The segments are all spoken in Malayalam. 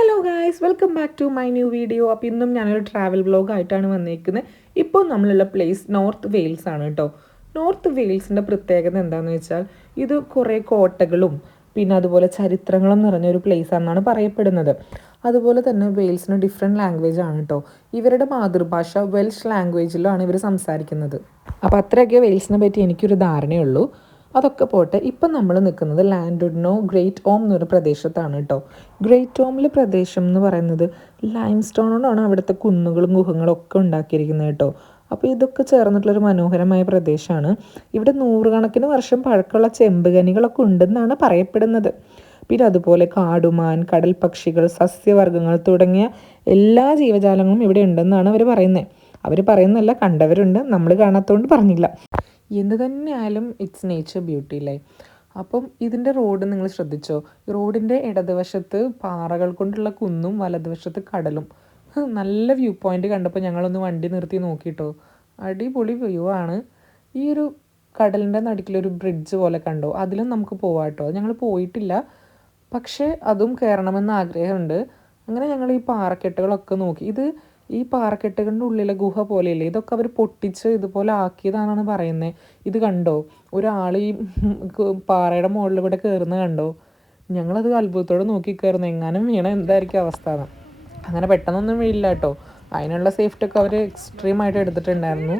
Hello guys welcome back to my new video അപ്പോൾ ഇന്നും ഞാനൊരു ട്രാവൽ വ്ലോഗ് ആയിട്ടാണ് വന്നിരിക്കുന്നത് ഇപ്പോൾ നമ്മളുള്ള പ്ലേസ് നോർത്ത് വെയിൽസ് ആണ് കേട്ടോ നോർത്ത് വെയിൽസിന്റെ പ്രത്യേകത എന്താണെന്ന് വെച്ചാൽ ഇത് കുറേ കോട്ടകളും പിന്നെ അതുപോലെ ചരിത്രങ്ങളും നിറഞ്ഞൊരു പ്ലേസ് ആണെന്നാണ് പറയപ്പെടുന്നത്. അതുപോലെ തന്നെ വെയിൽസിന് ഡിഫറെന്റ് ലാംഗ്വേജ് ആണ് കേട്ടോ ഇവരുടെ മാതൃഭാഷ വെൽഷ് ലാംഗ്വേജിലാണ് ഇവർ സംസാരിക്കുന്നത്. അപ്പോൾ അത്രയൊക്കെ വെയിൽസിനെ പറ്റി എനിക്കൊരു ധാരണയുള്ളൂ. അതൊക്കെ പോട്ടെ. ഇപ്പം നമ്മൾ നിൽക്കുന്നത് ലാൻഡുഡ്നോ ഗ്രേറ്റ് ഓം എന്നൊരു പ്രദേശത്താണ് കേട്ടോ ഗ്രേറ്റ് ഓമിൽ പ്രദേശം എന്ന് പറയുന്നത് ലൈം സ്റ്റോണോടാണ് അവിടുത്തെ കുന്നുകളും ഗുഹങ്ങളും ഒക്കെ ഉണ്ടാക്കിയിരിക്കുന്നത് കേട്ടോ അപ്പോൾ ഇതൊക്കെ ചേർന്നിട്ടുള്ളൊരു മനോഹരമായ പ്രദേശമാണ്. ഇവിടെ നൂറുകണക്കിന് വർഷം പഴക്കമുള്ള ചെമ്പുകനികളൊക്കെ ഉണ്ടെന്നാണ് പറയപ്പെടുന്നത്. പിന്നെ അതുപോലെ കാടുമാൻ കടൽ പക്ഷികൾ സസ്യവർഗങ്ങൾ തുടങ്ങിയ എല്ലാ ജീവജാലങ്ങളും ഇവിടെ ഉണ്ടെന്നാണ് അവർ പറയുന്നത്. അവർ പറയുന്നല്ല കണ്ടവരുണ്ട്. നമ്മൾ കാണാത്തതുകൊണ്ട് പറഞ്ഞില്ല. എന്ത് തന്നെയായാലും ഇറ്റ്സ് നേച്ചർ ബ്യൂട്ടി അല്ലേ? അപ്പം ഇതിന്റെ റോഡ് നിങ്ങൾ ശ്രദ്ധിച്ചോ? റോഡിന്റെ ഇടതുവശത്ത് പാറകൾ കൊണ്ടുള്ള കുന്നും വലതുവശത്ത് കടലും. നല്ല വ്യൂ പോയിന്റ് കണ്ടപ്പോൾ ഞങ്ങളൊന്ന് വണ്ടി നിർത്തി നോക്കിയിട്ടോ അടിപൊളി വ്യൂ ആണ്. ഈ ഒരു കടലിന്റെ നടുക്കിലൊരു ബ്രിഡ്ജ് പോലെ കണ്ടോ? അതിലും നമുക്ക് പോവാം കേട്ടോ. ഞങ്ങൾ പോയിട്ടില്ല. പക്ഷേ അതും കയറണമെന്ന് ആഗ്രഹമുണ്ട്. അങ്ങനെ ഞങ്ങൾ ഈ പാറക്കെട്ടുകളൊക്കെ നോക്കി. ഇത് ഈ പാറക്കെട്ടുകളുടെ ഉള്ളിലെ ഗുഹ പോലെയല്ലേ? ഇതൊക്കെ അവർ പൊട്ടിച്ച് ഇതുപോലെ ആക്കിയതാണെന്ന് പറയുന്നത് ഇത് കണ്ടോ? ഒരാൾ ഈ പാറയുടെ മുകളിൽ കൂടെ കയറുന്നത് കണ്ടോ? ഞങ്ങളത് അത്ഭുതത്തോടെ നോക്കി കയറുന്നു എങ്ങാനും വീണ എന്തായിരിക്കും അവസ്ഥ അങ്ങനെ പെട്ടെന്നൊന്നും വീഴില്ല കേട്ടോ. അതിനുള്ള സേഫ്റ്റി ഒക്കെ അവർ എക്സ്ട്രീം ആയിട്ട് എടുത്തിട്ടുണ്ടായിരുന്നു.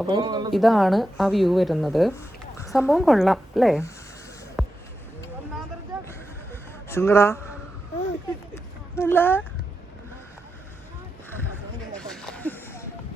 അപ്പോൾ ഇതാണ് ആ വ്യൂ വരുന്നത്. സംഭവം കൊള്ളാം അല്ലേ? സിംഗടാ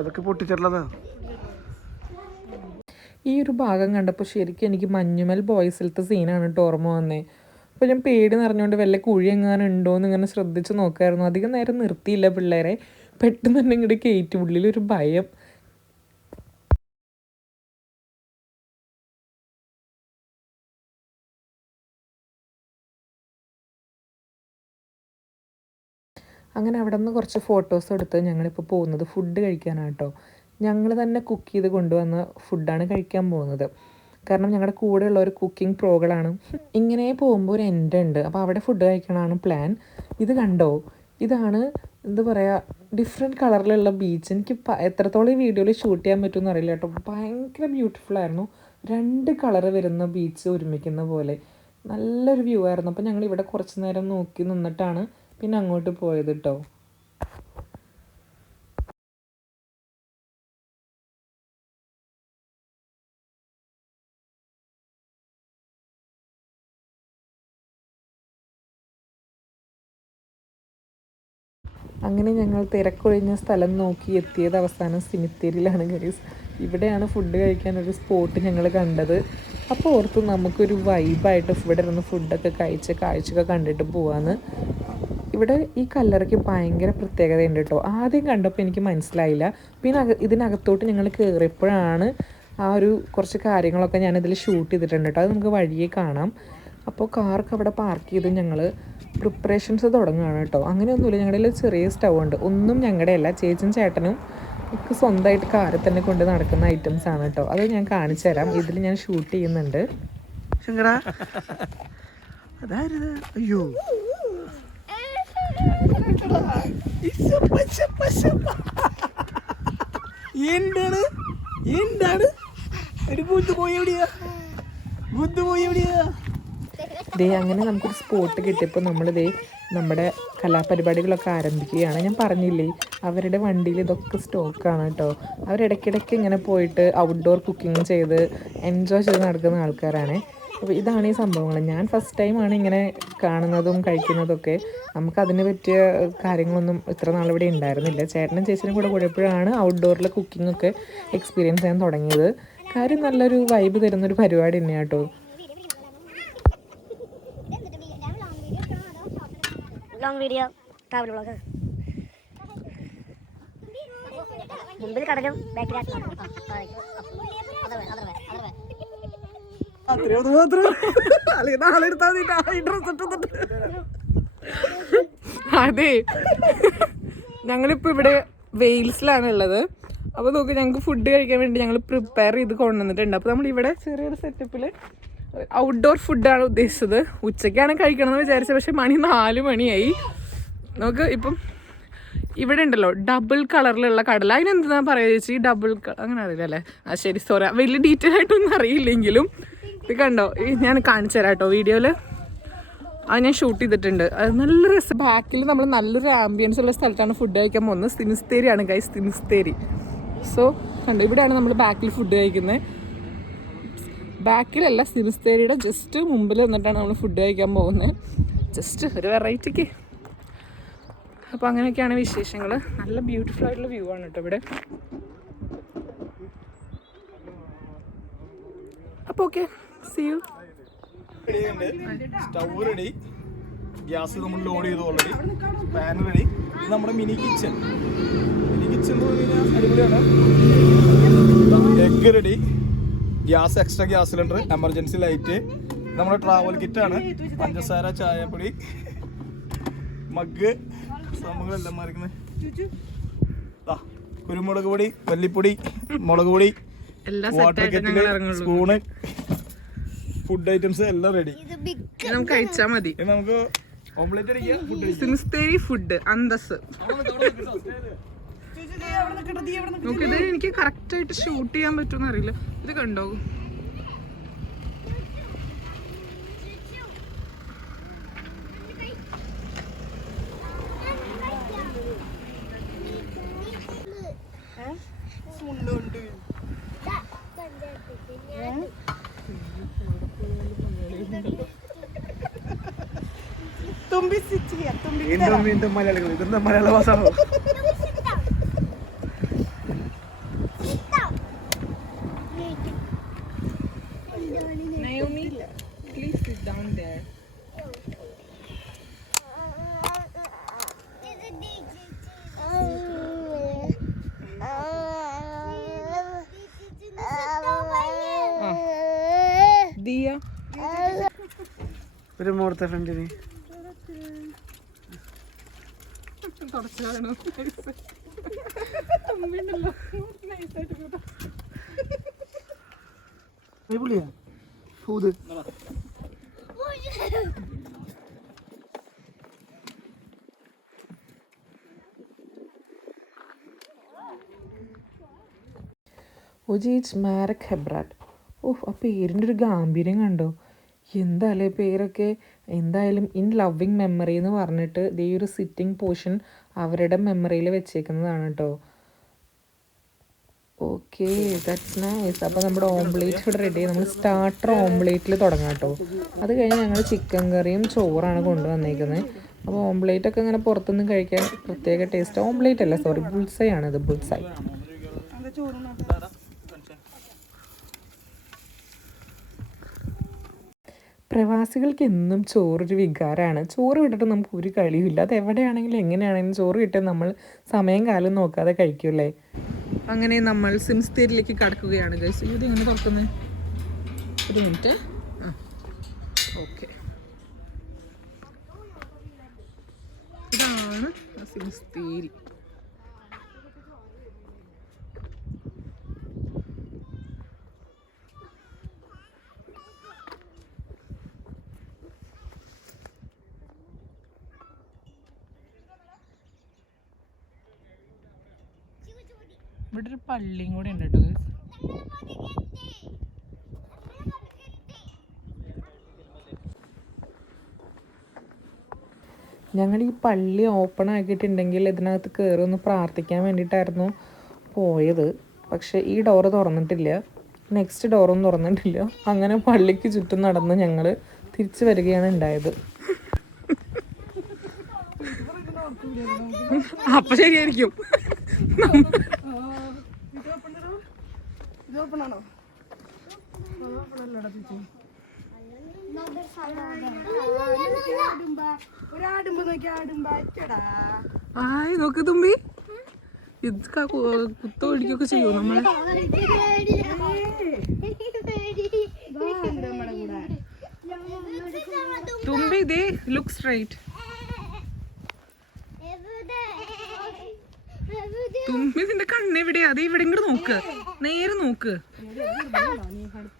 അതൊക്കെ പൊട്ടിച്ചിട്ടുള്ളതാ ഈ ഒരു ഭാഗം കണ്ടപ്പോൾ ശരിക്കും എനിക്ക് മഞ്ഞുമൽ ബോയ്സിലത്തെ സീനാണ് കേട്ടോ ഓർമ്മ വന്നേ. അപ്പോൾ ഞാൻ പേടി നിറഞ്ഞുകൊണ്ട് വല്ല കുഴി എങ്ങാനും ഉണ്ടോ എന്ന് ഇങ്ങനെ ശ്രദ്ധിച്ച് നോക്കായിരുന്നു. അധികം നേരം നിർത്തിയില്ല പിള്ളേരെ. പെട്ടെന്ന് തന്നെ ഇങ്ങോട്ട് കയറ്റി ഭയം അങ്ങനെ അവിടെ നിന്ന് കുറച്ച് ഫോട്ടോസ് എടുത്ത് ഞങ്ങളിപ്പോൾ പോകുന്നത് ഫുഡ് കഴിക്കാനാണ് ഞങ്ങൾ തന്നെ കുക്ക് ചെയ്ത് കൊണ്ടുവന്ന ഫുഡാണ് കഴിക്കാൻ പോകുന്നത്. കാരണം ഞങ്ങളുടെ കൂടെയുള്ള ഒരു കുക്കിംഗ് പ്രോകളാണ് ഇങ്ങനെ പോകുമ്പോൾ ഒരു എൻഡ് ഉണ്ട്. അപ്പോൾ അവിടെ ഫുഡ് കഴിക്കണമാണ് പ്ലാൻ ഇത് കണ്ടോ? ഇതാണ് എന്താ പറയുക ഡിഫറെന്റ് കളറിലുള്ള ബീച്ച് എനിക്ക് എത്രത്തോളം ഈ വീഡിയോയിൽ ഷൂട്ട് ചെയ്യാൻ പറ്റുമെന്ന് അറിയില്ല കേട്ടോ. ഭയങ്കര ബ്യൂട്ടിഫുൾ ആയിരുന്നു. രണ്ട് കളറ് വരുന്ന ബീച്ച് ഒരുമിക്കുന്ന പോലെ. നല്ലൊരു വ്യൂ ആയിരുന്നു. അപ്പോൾ ഞങ്ങൾ ഇവിടെ കുറച്ച് നേരം നോക്കി നിന്നിട്ടാണ് പിന്നെ അങ്ങോട്ട് പോയത് കേട്ടോ അങ്ങനെ ഞങ്ങൾ തിരക്കൊഴിഞ്ഞ സ്ഥലം നോക്കി എത്തിയത് അവസാനം സിമിത്തേരിയിലാണ് ഗൈസ് ഇവിടെയാണ് ഫുഡ് കഴിക്കാൻ ഒരു സ്പോട്ട് ഞങ്ങൾ കണ്ടത്. അപ്പോൾ ഓർത്ത് നമുക്കൊരു വൈബായിട്ട് ഇവിടെ ഇരുന്ന് ഫുഡൊക്കെ കഴിച്ച് കാഴ്ചയൊക്കെ കണ്ടിട്ട് പോവാന്ന്. ഇവിടെ ഈ കല്ലറയ്ക്ക് ഭയങ്കര പ്രത്യേകതയുണ്ട് കേട്ടോ. ആദ്യം കണ്ടപ്പോൾ എനിക്ക് മനസ്സിലായില്ല. പിന്നെ ഇതിനകത്തോട്ട് ഞങ്ങൾ കയറിയപ്പോഴാണ് ആ ഒരു കുറച്ച് കാര്യങ്ങളൊക്കെ ഞാനിതിൽ ഷൂട്ട് ചെയ്തിട്ടുണ്ട് കേട്ടോ. അത് നമുക്ക് വഴിയെ കാണാം. അപ്പോൾ കാർക്ക് അവിടെ പാർക്ക് ചെയ്ത് ഞങ്ങൾ പ്രിപ്പറേഷൻസ് തുടങ്ങുകയാണ് കേട്ടോ. അങ്ങനെയൊന്നുമില്ല. ഞങ്ങളുടെ ചെറിയ സ്റ്റവ് ഉണ്ട്. ഒന്നും ഞങ്ങളുടെ അല്ല. ചേച്ചനും ചേട്ടനും ഒക്കെ സ്വന്തമായിട്ട് കാറിൽ തന്നെ കൊണ്ട് നടക്കുന്ന ഐറ്റംസ് ആണ് കേട്ടോ. അത് ഞാൻ കാണിച്ചു തരാം. ഇതിൽ ഞാൻ ഷൂട്ട് ചെയ്യുന്നുണ്ട്. സിംഗടാ അതായത് അയ്യോ. പോയി പോയി ദേ അങ്ങനെ നമുക്കൊരു സ്പോട്ട് കിട്ടിയപ്പോൾ നമ്മളിതേ നമ്മുടെ കലാപരിപാടികളൊക്കെ ആരംഭിക്കുകയാണ്. ഞാൻ പറഞ്ഞില്ലേ അവരുടെ വണ്ടിയിൽ ഇതൊക്കെ സ്റ്റോക്കാണ് കേട്ടോ അവരിടയ്ക്കിടയ്ക്ക് ഇങ്ങനെ പോയിട്ട് ഔട്ട്ഡോർ കുക്കിംഗ് ചെയ്ത് എൻജോയ് ചെയ്ത് നടക്കുന്ന ആൾക്കാരാണ്. അപ്പോൾ ഇതാണ് ഈ സംഭവങ്ങൾ ഞാൻ ഫസ്റ്റ് ടൈമാണ് ഇങ്ങനെ കാണുന്നതും കഴിക്കുന്നതൊക്കെ നമുക്ക് അതിന് പറ്റിയ കാര്യങ്ങളൊന്നും ഇത്ര നാളിവിടെ ഉണ്ടായിരുന്നില്ല ചേട്ടനും ചേച്ചിനും കൂടെ കൂടിയപ്പോഴാണ് ഔട്ട്ഡോറിലെ ഒക്കെ എക്സ്പീരിയൻസ് ചെയ്യാൻ തുടങ്ങിയത് കാര്യം നല്ലൊരു വൈബ് തരുന്നൊരു പരിപാടി തന്നെയാണ് കേട്ടോ ലോങ് വീഡിയോ ട്രാവൽ വ്ളോഗ് മുമ്പിൽ കടലും ബാക്കിൽ അതെ. ഞങ്ങളിപ്പോൾ ഇവിടെ വെയിൽസിലാണ് ഉള്ളത്. അപ്പോൾ നോക്ക് ഞങ്ങൾക്ക് ഫുഡ് കഴിക്കാൻ വേണ്ടി ഞങ്ങൾ പ്രിപ്പയർ ചെയ്ത് കൊണ്ടുവന്നിട്ടുണ്ട്. അപ്പോൾ നമ്മൾ ഇവിടെ ചെറിയൊരു സെറ്റപ്പിൽ ഔട്ട്ഡോർ ഫുഡാണ് ഉദ്ദേശിച്ചത്. ഉച്ചയ്ക്കാണ് കഴിക്കണമെന്ന് വിചാരിച്ചത് പക്ഷേ മണി നാല് മണിയായി. നമുക്ക് ഇപ്പം ഇവിടെ ഉണ്ടല്ലോ ഡബിൾ കളറിലുള്ള കടല. അതിനെന്താ പറയുക ചേച്ചി? ഡബിൾ അങ്ങനെ അറിയില്ല അല്ലേ? ആ ശരി സോറി വലിയ ഡീറ്റെയിൽ ആയിട്ടൊന്നും അറിയില്ലെങ്കിലും ഇത് കണ്ടോ? ഈ ഞാൻ കാണിച്ചു തരാം കേട്ടോ വീഡിയോയിൽ അത് ഞാൻ ഷൂട്ട് ചെയ്തിട്ടുണ്ട്. അത് നല്ല രസം ബാക്കിൽ നമ്മൾ നല്ലൊരു ആംബിയൻസ് ഉള്ള സ്ഥലത്താണ് ഫുഡ് കഴിക്കാൻ പോകുന്നത്. സിനിസ്തേരിയാണ് ഗൈസ് സിനിസ്തേരി സോ കണ്ടോ? ഇവിടെയാണ് നമ്മൾ ബാക്കിൽ ഫുഡ് കഴിക്കുന്നത്. ബാക്കിലല്ല സിനിസ്തേരിയുടെ ജസ്റ്റ് മുമ്പിൽ നിന്നിട്ടാണ് നമ്മൾ ഫുഡ് കഴിക്കാൻ പോകുന്നത്. ജസ്റ്റ് ഒരു വെറൈറ്റിക്ക് അപ്പോൾ അങ്ങനെയൊക്കെയാണ് വിശേഷങ്ങൾ നല്ല ബ്യൂട്ടിഫുൾ ആയിട്ടുള്ള വ്യൂ ആണ് കേട്ടോ ഇവിടെ. അപ്പോൾ okay see you stove ready gas നമ്മൾ ലോഡ് ചെയ്തു ഓൾറെഡി പാൻ റെഡി ഇത് നമ്മുടെ മിനി കിച്ചൺ മിനി കിച്ചൺ എന്ന് പറഞ്ഞു കഴിഞ്ഞാൽ അടിപൊളിയാണ്. Egg ready gas extra gas cylinder emergency light നമ്മുടെ ട്രാവൽ കിറ്റ് ആണ്. പഞ്ചസാര ചായപ്പൊടി മഗ് സംഭവങ്ങളെല്ലാം മറിക്കുന്നത് കുരുമുളക് പൊടി മല്ലിപ്പൊടി മുളക് പൊടി water kettle spoon food items എല്ലാം റെഡി നമുക്ക് കഴിച്ചാ മതി നമുക്ക് ഓംലെറ്റ് അടിക്കാം സിനിസ്തേരി ഫുഡ് അന്തസ് നമുക്കിത് എനിക്ക് കറക്റ്റ് ആയിട്ട് ഷൂട്ട് ചെയ്യാൻ പറ്റുമെന്ന് അറിയില്ല ഇത് കണ്ടോ വീണ്ടും വീണ്ടും മലയാളികൾ ഇതെന്താ മലയാള ഭാഷയാണോ ഒരു please sit അടിപൊളിയാ. ഫൂത്. ഒജീച്ച് മാരക് ഹെബ്രാറ്റ് ഓഹ് ആ പേരിന്റെ ഒരു ഗാംഭീര്യം കണ്ടോ? എന്താ അല്ലേ പേരൊക്കെ? എന്തായാലും ഇൻ ലവിങ് മെമ്മറി എന്ന് പറഞ്ഞിട്ട് ദേ ഒരു സിറ്റിംഗ് പോർഷൻ അവരുടെ മെമ്മറിയിൽ വെച്ചേക്കുന്നതാണ് കേട്ടോ ഓക്കെ ദാറ്റ്സ് നൈസ് അപ്പോൾ നമ്മുടെ ഓംപ്ലേറ്റ് ഇവിടെ റെഡി നമ്മൾ സ്റ്റാർട്ടർ ഓംപ്ലേറ്റിൽ തുടങ്ങാം കേട്ടോ അത് കഴിഞ്ഞ് ഞങ്ങൾ ചിക്കൻ കറിയും ചോറാണ് കൊണ്ടുവന്നേക്കുന്നത് അപ്പോൾ ഓംപ്ലേറ്റ് ഒക്കെ ഇങ്ങനെ പുറത്തുനിന്ന് കഴിക്കാൻ പ്രത്യേക ടേസ്റ്റ് ഓംപ്ലേറ്റ് അല്ല സോറി ബുൾസൈ ആണ് ഇത് ബുൾസൈ പ്രവാസികൾക്ക് എന്നും ചോറൊരു വികാരമാണ് ചോറ് വിട്ടിട്ട് നമുക്ക് ഒരു കളിയുമില്ല. അത് എവിടെയാണെങ്കിലും എങ്ങനെയാണെങ്കിലും ചോറ് കിട്ടിയാൽ നമ്മൾ സമയം കാലം നോക്കാതെ കഴിക്കൂലേ അങ്ങനെ നമ്മൾ സിംസ് തീരിലേക്ക് കടക്കുകയാണ് ഗൈസ് ഇത് എങ്ങനെ തുറക്കുന്നത് ഒരു മിനിറ്റ് ആ. ഓക്കെ ഇതാണ് സിംസ് സിംസ്തേരി ഇവിടെ ഒരു പള്ളിയും കൂടെ ഉണ്ട് കേട്ടോ. ഞങ്ങൾ ഈ പള്ളി ഓപ്പൺ ആക്കിയിട്ടുണ്ടെങ്കിൽ ഇതിനകത്ത് കയറി ഒന്ന് പ്രാർത്ഥിക്കാൻ വേണ്ടിയിട്ടായിരുന്നു പോയത്. പക്ഷെ ഈ ഡോറ് തുറന്നിട്ടില്ല. നെക്സ്റ്റ് ഡോറും തുറന്നിട്ടില്ല. അങ്ങനെ പള്ളിക്ക് ചുറ്റും നടന്ന് ഞങ്ങൾ തിരിച്ചു വരികയാണ് ഉണ്ടായത്. അപ്പൊ ശരിയായിരിക്കും. ഒരാടുമ്പോ നോക്കി ആടുമ്പോ അച്ചടാ ആയ് നോക്ക് തുമ്പി. ഇത് കുത്തോ ഇടിക്കൊക്കെ ചെയ്യോ നമ്മളെ? തുമ്പി ദേ ലുക്ക് സ്ട്രൈറ്റ് തുമ്പി നിന്റെ കണ്ണെവിടെയാ അത് ഇവിടെ ഇങ്ങോട്ട് നോക്ക് നേരെ നോക്ക്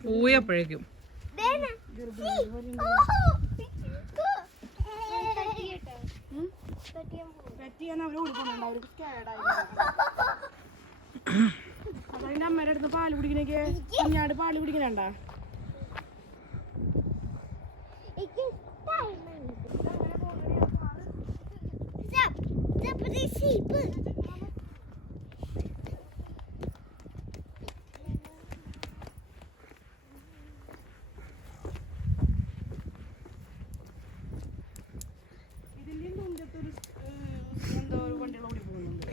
പോയി അപ്പോഴേക്കും അതിന്റെ അമ്മയുടെ അടുത്ത് പാൽ കുടിക്കണേക്ക് കുഞ്ഞാട് പാൽ കുടിക്കണണ്ട ഇതിന്റെ മുമ്പത്തൊരു എന്തോ ഒരു വണ്ടികൾ ഓടി പോകുന്നുണ്ട്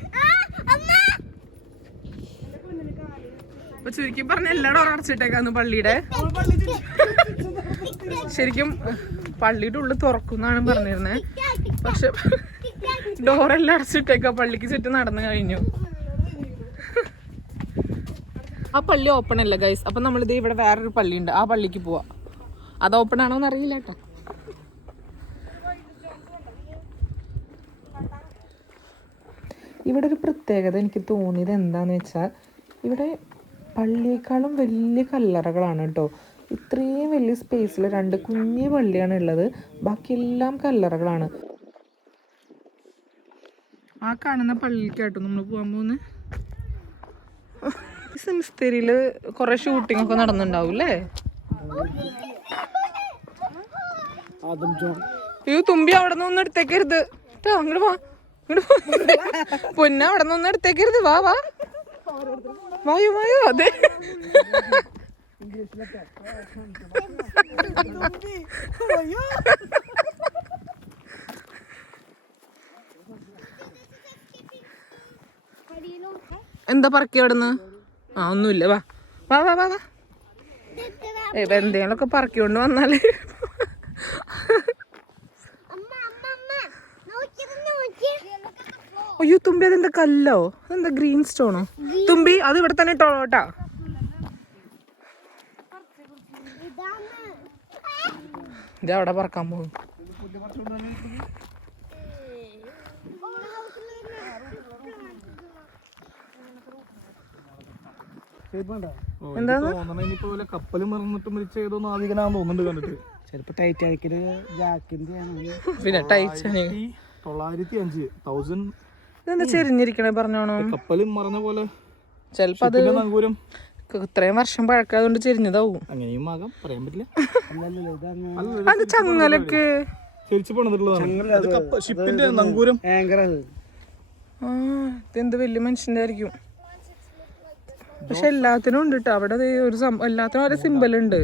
എന്റെ കുഞ്ഞിന് കാൽ അപ്പൊ ചുരുക്കി പറഞ്ഞ എല്ലാ ഡോർ അടച്ചിട്ടേക്കാന്ന് പള്ളിയുടെ. ശരിക്കും പള്ളിയുടെ ഉള്ളിൽ തുറക്കുന്നാണ് പറഞ്ഞിരുന്നത് പക്ഷെ ഡോറെല്ലാം അടച്ചിട്ടേക്ക പള്ളിക്ക് ചുറ്റും നടന്നു കഴിഞ്ഞു. ആ പള്ളി ഓപ്പൺ അല്ല ഗൈസ് അപ്പൊ നമ്മളിത് ഇവിടെ വേറൊരു പള്ളി ഉണ്ട് ആ പള്ളിക്ക് പോവാ. അത് ഓപ്പൺ ആണോന്ന് അറിയില്ല കേട്ടോ. ഇവിടെ ഒരു പ്രത്യേകത എനിക്ക് തോന്നിയത് എന്താന്ന് വെച്ചാൽ ഇവിടെ പള്ളിയേക്കാളും വലിയ കല്ലറകളാണ് കേട്ടോ. ഇത്രയും വലിയ സ്പേസിൽ രണ്ട് കുഞ്ഞു പള്ളിയാണ് ഉള്ളത്. ബാക്കിയെല്ലാം കല്ലറകളാണ്. ആ കാണുന്ന പള്ളിക്കാട്ടോ നമ്മൾ പോകാൻ പോകുന്നത് സിംസ്തേരിയിൽ കുറെ ഷൂട്ടിംഗ് ഒക്കെ നടന്നുണ്ടാവും അല്ലേ ആദം ജോൺ. അയ്യോ തുമ്പി അവിടെ നിന്ന് എടുത്തേക്കരുത്. ട്ടോ, അങ്ങോട്ട് വാ ഇങ്ങോട്ട് വാ. പൊന്ന അവിടെ നിന്ന് എടുത്തേക്കരുത്. വാ വാ. വായോ വായോ അതെ എന്താ പറക്കി അവിടെ നിന്ന് ആ ഒന്നുമില്ല. വാ. വാ വാ വാ വാ. ഏ എന്തെങ്കിലുമൊക്കെ പറക്കിക്കൊണ്ട് വന്നാൽ അയ്യോ തുമ്പി അതെന്താ കല്ലോ? അതെന്താ ഗ്രീൻ സ്റ്റോണോ തുമ്പി അത് ഇവിടെ തന്നെ ഇട്ടോട്ടാ ഇത് അവിടെ പറക്കാൻ പോകും. എന്താണ് ഇനിയിപ്പോ വല്ല കപ്പൽ മറന്നിട്ട് മരിച്ച ഏതോ നാവികനാന്ന് തോന്നുന്നുണ്ട് കണ്ടിട്ട് ചിലപ്പോ ജാക്കിന്റെ പിന്നെ ടൈറ്റ് തൊള്ളായിരത്തി അഞ്ച് തൗസൻഡ് ഇതെന്താ ചെരിഞ്ഞിരിക്കണേ പറഞ്ഞോണോ? കപ്പലും പോലെ ചെലപ്പോ അത് ഇത്രയും വർഷം പഴക്കാതുകൊണ്ട് ചെരിഞ്ഞതാവും. അങ്ങനെയും ആകാം പറയാൻ പറ്റില്ല. അത് ചങ്ങലൊക്കെ. ഷിപ്പിന്റെ നങ്കൂരം. ആ ഇതെന്ത് വലിയ മനുഷ്യന്റെ ആയിരിക്കും പക്ഷെ എല്ലാത്തിനും ഉണ്ട് കേട്ടോ അവിടെ ഒരു എല്ലാത്തിനും ഓരോ സിമ്പൽ ഉണ്ട്.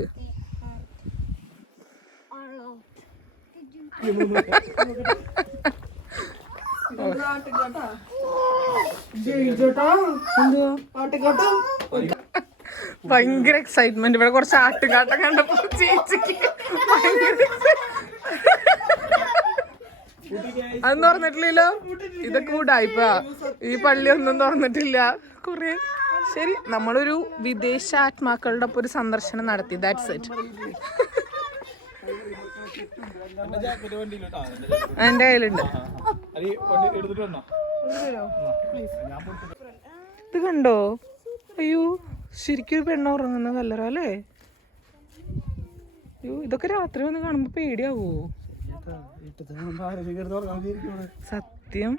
ഭയങ്കര എക്സൈറ്റ്മെന്റ് ഇവിടെ കുറച്ച് ആട്ടുകാട്ടം കണ്ടപ്പോ ചേച്ചിക്ക് അതൊന്നും തുറന്നിട്ടില്ലല്ലോ? ഇതൊക്കെ കൂടായിപ്പ ഈ പള്ളി ഒന്നും തുറന്നിട്ടില്ല. കുറെ. ശരി നമ്മളൊരു വിദേശ ആത്മാക്കളുടെ ഒപ്പം ഒരു സന്ദർശനം നടത്തി. ദാറ്റ്സ് ഇറ്റ് എന്റെ കയ്യിലുണ്ട്. ഇത് കണ്ടോ? അയ്യോ ശരിക്കും പെണ്ണ ഉറങ്ങുന്ന കല്ലറ അല്ലേ? അയ്യോ ഇതൊക്കെ രാത്രി വന്ന് കാണുമ്പോ പേടിയാവോ? സത്യം.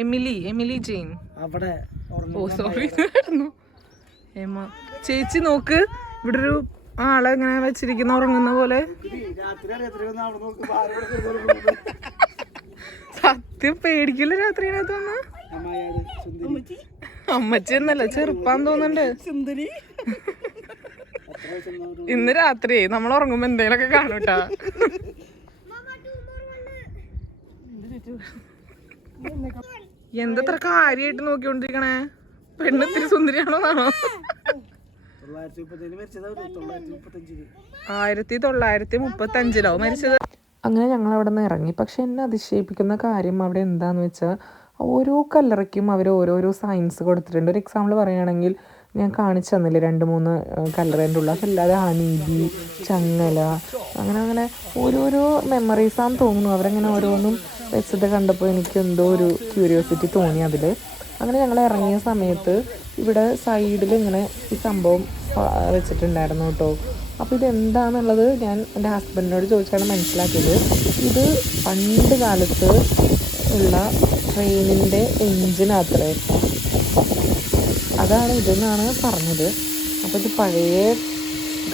Emily Emily Jane. അവിടെ ഓ സോറി ചേച്ചി നോക്ക്. ഇവിടെ ഒരു ആളെ ഇങ്ങനെ വെച്ചിരിക്കുന്ന ഉറങ്ങുന്ന പോലെ. സത്യം പേടിക്കില്ല രാത്രി അതിനകത്ത് വന്ന അമ്മച്ചി എന്നല്ല ചെറുപ്പാൻ തോന്നുന്നുണ്ട്? ഇന്ന് രാത്രി നമ്മൾ ഉറങ്ങുമ്പോ എന്തെങ്കിലുമൊക്കെ കാണൂട്ടാ എന്തത്ര കാര്യായിട്ട് നോക്കിക്കൊണ്ടിരിക്കണേ? പെണ്ണ് സുന്ദരിയാണോന്നാണോ? ആയിരത്തി തൊള്ളായിരത്തി മുപ്പത്തി അഞ്ചിലോ മരിച്ചത്? അങ്ങനെ ഞങ്ങൾ അവിടെ നിന്ന് ഇറങ്ങി. പക്ഷെ എന്നെ അതിശയിപ്പിക്കുന്ന കാര്യം അവിടെ എന്താന്ന് വെച്ചാൽ ഓരോ കല്ലറയ്ക്കും അവർ ഓരോരോ സയൻസ് കൊടുത്തിട്ടുണ്ട്. ഒരു എക്സാമ്പിൾ പറയുകയാണെങ്കിൽ ഞാൻ കാണിച്ചു തന്നില്ലേ രണ്ട് മൂന്ന് കല്ലറേന്റെ ഉള്ള അതല്ലാതെ ഹണീബി ചങ്ങല അങ്ങനെ അങ്ങനെ ഓരോരോ മെമ്മറീസാന്ന് തോന്നുന്നു. അവരങ്ങനെ ഓരോന്നും വെച്ചത് കണ്ടപ്പോൾ എനിക്ക് എന്തോ ഒരു ക്യൂരിയോസിറ്റി തോന്നി അതിൽ അങ്ങനെ ഞങ്ങൾ ഇറങ്ങിയ സമയത്ത് ഇവിടെ സൈഡിൽ ഇങ്ങനെ ഈ സംഭവം വെച്ചിട്ടുണ്ടായിരുന്നു കേട്ടോ. അപ്പോൾ ഇത് എന്താണെന്നുള്ളത് ഞാൻ എന്റെ ഹസ്ബൻഡിനോട് ചോദിച്ചാണ് മനസ്സിലാക്കിയത്. ഇത് പണ്ട് കാലത്ത് ഉള്ള ട്രെയിനിന്റെ എഞ്ചിനത്രേ അതാണ് ഇതെന്നാണ് പറഞ്ഞത്. അപ്പോൾ ഇത് പഴയ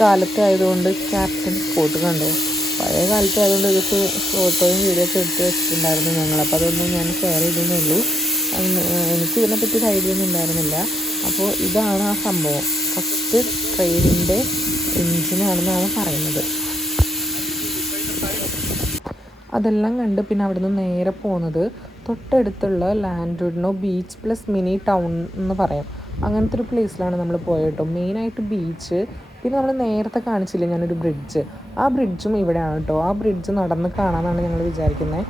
കാലത്തെ ആയതുകൊണ്ട് ക്യാപ്റ്റൻ സ്പോട്ട് കണ്ടു. പഴയ കാലത്തെ ആയതുകൊണ്ട് ഇതൊക്കെ ഫോട്ടോയും വീഡിയോ ഒക്കെ എടുത്ത് വെച്ചിട്ടുണ്ടായിരുന്നു ഞങ്ങൾ. അപ്പോൾ അതൊന്നും ഞാൻ ഷെയർ ചെയ്തേ ഉള്ളൂ. എനിക്ക് ഇതിനെപ്പറ്റി ഒരു ഐഡിയ ഒന്നും ഉണ്ടായിരുന്നില്ല. അപ്പോൾ ഇതാണ് ആ സംഭവം. ഫസ്റ്റ് ട്രെയിനിന്റെ എഞ്ചിനാണെന്നാണ് പറയുന്നത്. അതെല്ലാം കണ്ട് പിന്നെ അവിടുന്ന് നേരെ പോകുന്നത് തൊട്ടടുത്തുള്ള Llandudno beach plus mini town എന്ന് പറയാം. അങ്ങനത്തെ ഒരു പ്ലേസിലാണ് നമ്മൾ പോയത് കേട്ടോ. മെയിനായിട്ട് ബീച്ച് പിന്നെ നമ്മൾ നേരത്തെ കാണിച്ചില്ലേ ഞാനൊരു ബ്രിഡ്ജ് ആ ബ്രിഡ്ജും ഇവിടെയാണ് കേട്ടോ. ആ ബ്രിഡ്ജ് നടന്ന് കാണാമെന്നാണ് ഞങ്ങൾ വിചാരിക്കുന്നത്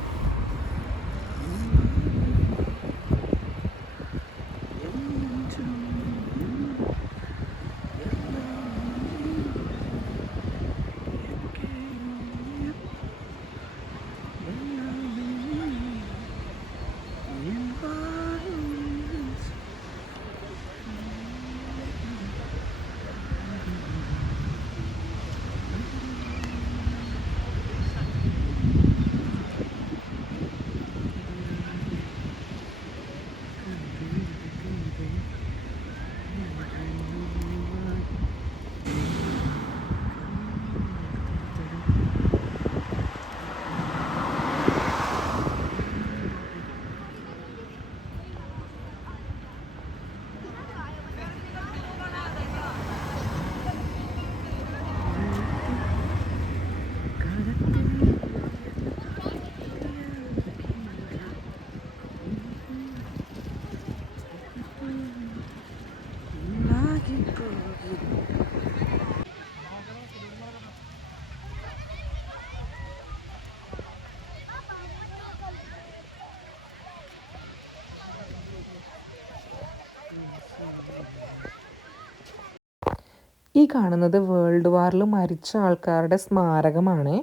ഈ കാണുന്നത് വേൾഡ് വാറിൽ മരിച്ച ആൾക്കാരുടെ സ്മാരകമാണ്.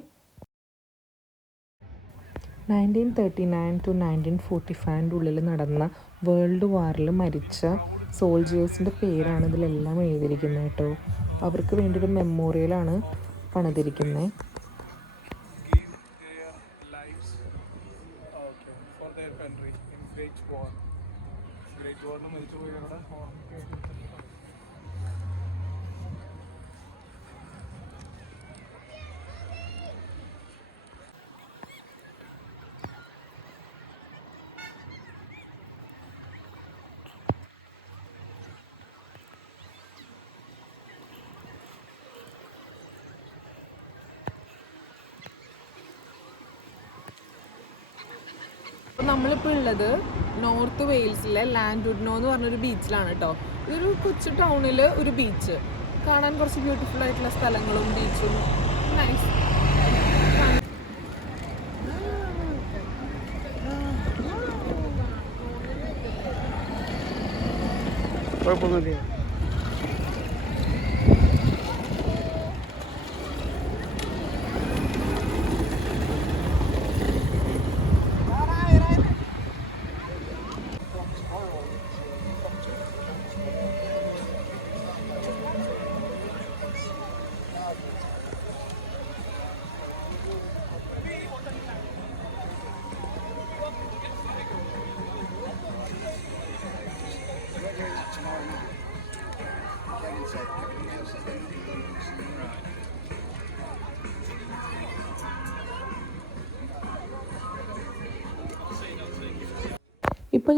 Nineteen thirty nine to nineteen forty ഫൈവിന്റെ ഉള്ളിൽ നടന്ന വേൾഡ് വാറിൽ മരിച്ച സോൾജിയേഴ്സിന്റെ പേരാണ് ഇതിലെല്ലാം എഴുതിയിരിക്കുന്നത് കേട്ടോ. അവർക്ക് വേണ്ടി ഒരു മെമ്മോറിയലാണ് പണിതിരിക്കുന്നത് for their country in great war great വാറിന് മരിച്ചു പോയവരുടെ അപ്പോൾ നമ്മളിപ്പോൾ ഉള്ളത് നോർത്ത് വെയിൽസിലെ ലാൻഡുഡ്നോ എന്ന് പറഞ്ഞൊരു ബീച്ചിലാണ് കേട്ടോ ഇതൊരു കൊച്ചു ടൗണിൽ ഒരു ബീച്ച് കാണാൻ കുറച്ച് ബ്യൂട്ടിഫുൾ ആയിട്ടുള്ള സ്ഥലങ്ങളും ബീച്ചും നൈസ് കുഴപ്പമൊന്നുമില്ല.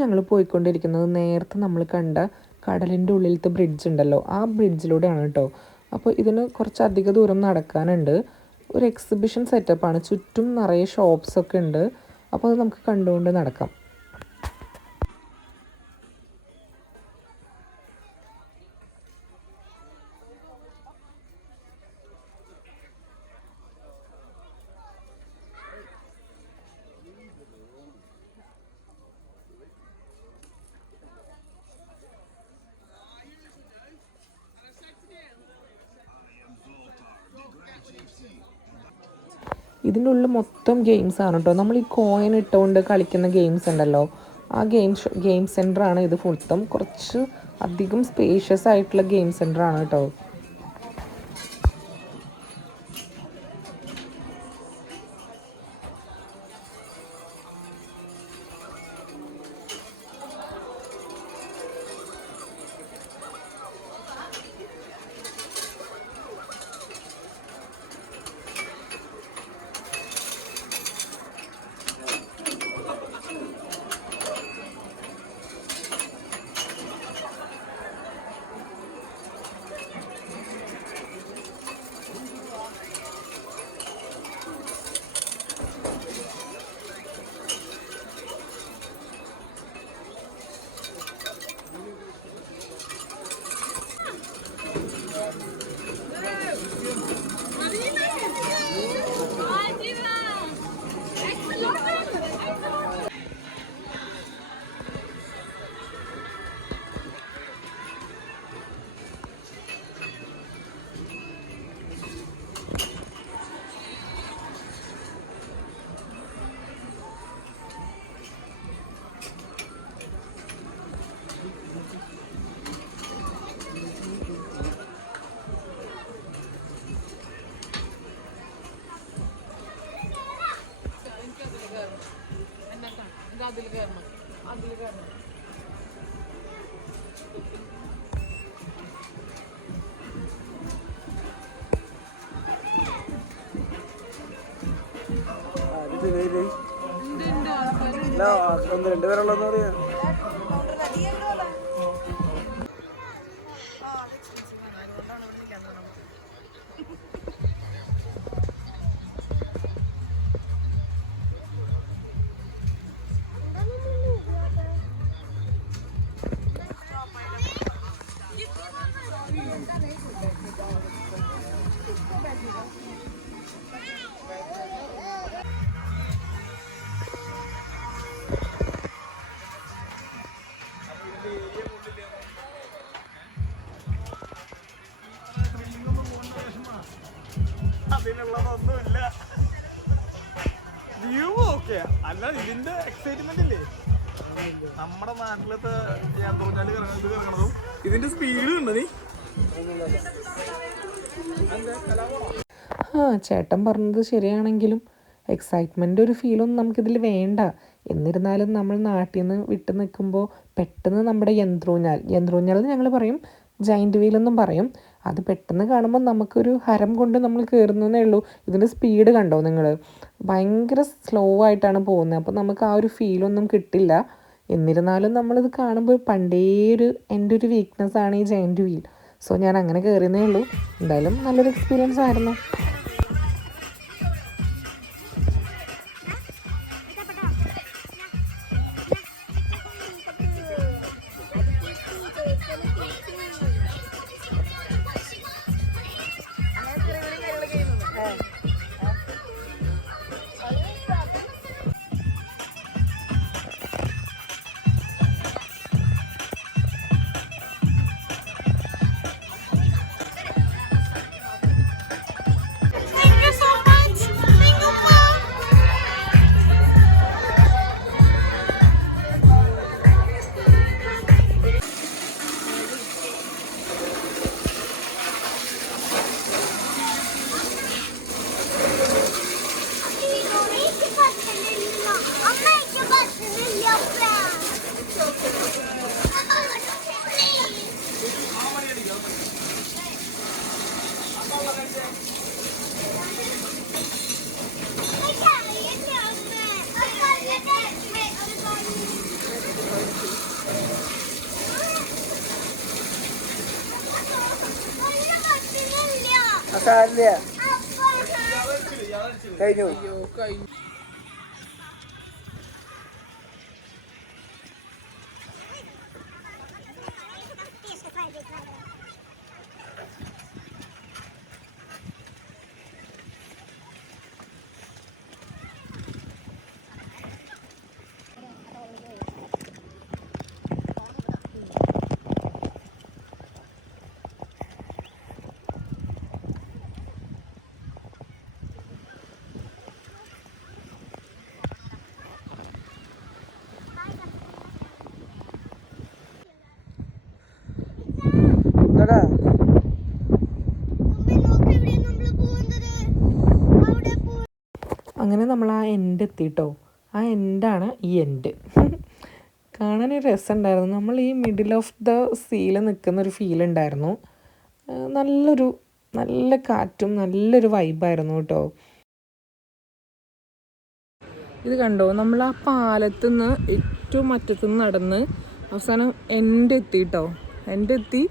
ഞങ്ങൾ പോയിക്കൊണ്ടിരിക്കുന്നത് നേരത്തെ നമ്മൾ കണ്ട കടലിന്റെ ഉള്ളിലത്തെ ബ്രിഡ്ജ് ഉണ്ടല്ലോ. ആ ബ്രിഡ്ജിലൂടെയാണ് കേട്ടോ അപ്പോൾ ഇതിന് കുറച്ചധിക ദൂരം നടക്കാനുണ്ട്. ഒരു എക്സിബിഷൻ സെറ്റപ്പാണ് ചുറ്റും നിറയെ ഷോപ്സൊക്കെ ഉണ്ട്. അപ്പോൾ അത് നമുക്ക് കണ്ടുകൊണ്ട് നടക്കാം. ഉള്ളിൽ മൊത്തം ഗെയിംസ് ആണ് കേട്ടോ നമ്മൾ ഈ കോയിൻ ഇട്ടുകൊണ്ട് കളിക്കുന്ന ഗെയിംസ് ഉണ്ടല്ലോ. ആ ഗെയിം ഗെയിം സെന്ററാണ് ഇത് മൊത്തം കുറച്ച് അധികം സ്പേഷ്യസ് ആയിട്ടുള്ള ഗെയിം സെന്ററാണ് കേട്ടോ ഒന്ന് രണ്ടുപേരുള്ളതെന്ന് പറയാ. ഇതിന്റെ എക്സൈറ്റ്മെന്റ് ഇല്ലേ? നമ്മുടെ നാട്ടിലത്തെ ഞാൻ തോന്നാൽ ഇത് കിടക്കണതും ഇതിന്റെ സ്പീഡ് ഉണ്ട് നീ? ആ ചേട്ടൻ പറഞ്ഞത് ശരിയാണെങ്കിലും എക്സൈറ്റ്മെന്റ് ഒരു ഫീലൊന്നും നമുക്കിതിൽ വേണ്ട. എന്നിരുന്നാലും നമ്മൾ നാട്ടിൽ നിന്ന് വിട്ട് നിൽക്കുമ്പോൾ പെട്ടെന്ന് നമ്മുടെ യന്ത്രൂഞ്ഞാൽ യന്ത്രൂഞ്ഞാൽ എന്ന് ഞങ്ങൾ പറയും ജൈന്റ് വീലെന്നും പറയും. അത് പെട്ടെന്ന് കാണുമ്പോൾ നമുക്കൊരു ഹരം കൊണ്ട് നമ്മൾ കയറുന്നതേ ഉള്ളൂ. ഇതിന്റെ സ്പീഡ് കണ്ടോ നിങ്ങൾ ഭയങ്കര സ്ലോ ആയിട്ടാണ് പോകുന്നത്. അപ്പോൾ നമുക്ക് ആ ഒരു ഫീലൊന്നും കിട്ടില്ല. എന്നിരുന്നാലും നമ്മളിത് കാണുമ്പോൾ പണ്ടേ ഒരു എന്റെ ഒരു വീക്ക്നെസ് ആണ് ഈ ജയന്റ് വീൽ സോ ഞാൻ അങ്ങനെ കയറിയതേ ഉള്ളൂ. എന്തായാലും നല്ലൊരു എക്സ്പീരിയൻസ് ആയിരുന്നു. സാരില്ല കഴിഞ്ഞു. അങ്ങനെ നമ്മൾ ആ എൻഡ് എത്തിട്ടോ? ആ എൻഡാണ് ഈ എൻഡ് കാണാൻ ഒരു രസമുണ്ടായിരുന്നു. നമ്മൾ ഈ മിഡിൽ ഓഫ് ദ സീൽ നിൽക്കുന്ന ഒരു ഫീൽ ഉണ്ടായിരുന്നു. നല്ലൊരു നല്ല കാറ്റും നല്ലൊരു വൈബായിരുന്നു കേട്ടോ. ഇത് കണ്ടോ? നമ്മൾ ആ പാലത്തു നിന്ന് ഏറ്റവും അറ്റത്തു നിന്ന് നടന്ന് അവസാനം എൻഡ് എത്തി കേട്ടോ. എൻഡ് എത്തി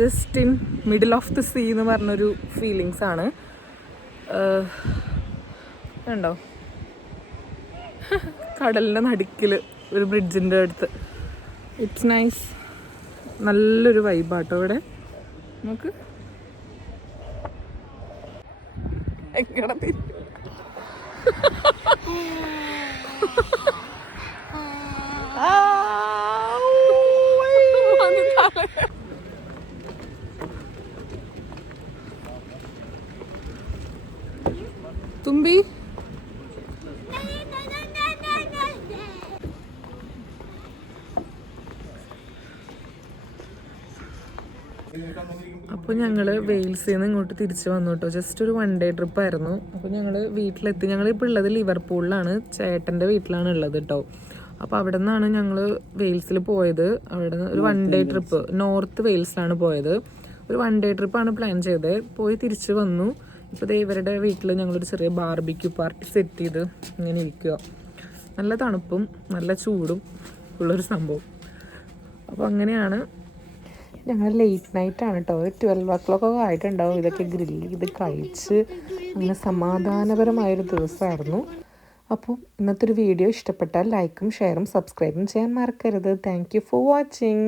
just in middle of the sea എന്ന് പറഞ്ഞൊരു ഫീലിങ്സാണ് കണ്ടോ? കടലിന്റെ നടുക്കിൽ ഒരു ബ്രിഡ്ജിന്റെ അടുത്ത്. ഇറ്റ്സ് നൈസ് നല്ലൊരു വൈബാട്ടോ ഇവിടെ. നമുക്ക് തുമ്പി. അപ്പോൾ ഞങ്ങൾ വെയിൽസിൽ നിന്ന് ഇങ്ങോട്ട് തിരിച്ചു വന്നു കേട്ടോ ജസ്റ്റ് ഒരു വൺ ഡേ ട്രിപ്പ് ആയിരുന്നു. അപ്പോൾ ഞങ്ങൾ വീട്ടിലെത്തി. ഞങ്ങൾ ഇപ്പോൾ ഉള്ളത് ലിവർപൂളിലാണ് ചേട്ടന്റെ വീട്ടിലാണ് ഉള്ളത് കേട്ടോ അപ്പോൾ അവിടെ നിന്നാണ് ഞങ്ങൾ വെയിൽസിൽ പോയത്. അവിടെ നിന്ന് ഒരു വൺ ഡേ ട്രിപ്പ് നോർത്ത് വെയിൽസിലാണ് പോയത്. ഒരു വൺ ഡേ ട്രിപ്പാണ് പ്ലാൻ ചെയ്തത്. പോയി തിരിച്ചു വന്നു. ഇപ്പോൾ ഇവരുടെ വീട്ടിൽ ഞങ്ങളൊരു ചെറിയ ബാർബിക്യൂ പാർട്ടി സെറ്റ് ചെയ്ത് ഇങ്ങനെ ഇരിക്കുക നല്ല തണുപ്പും നല്ല ചൂടും ഉള്ളൊരു സംഭവം. അപ്പോൾ അങ്ങനെയാണ് ഞങ്ങൾ ലേറ്റ് നൈറ്റ് ആണ് കേട്ടോ ഒരു ട്വൽവ് ഓ ക്ലോക്ക് ഒക്കെ ആയിട്ടുണ്ടാവും ഇതൊക്കെ ഗ്രില്ല് ചെയ്ത് കഴിച്ച്. അങ്ങനെ സമാധാനപരമായൊരു ദിവസമായിരുന്നു അപ്പോൾ ഇന്നത്തെ ഒരു വീഡിയോ ഇഷ്ടപ്പെട്ടാൽ ലൈക്കും ഷെയറും സബ്സ്ക്രൈബും ചെയ്യാൻ മറക്കരുത്. Thank you for watching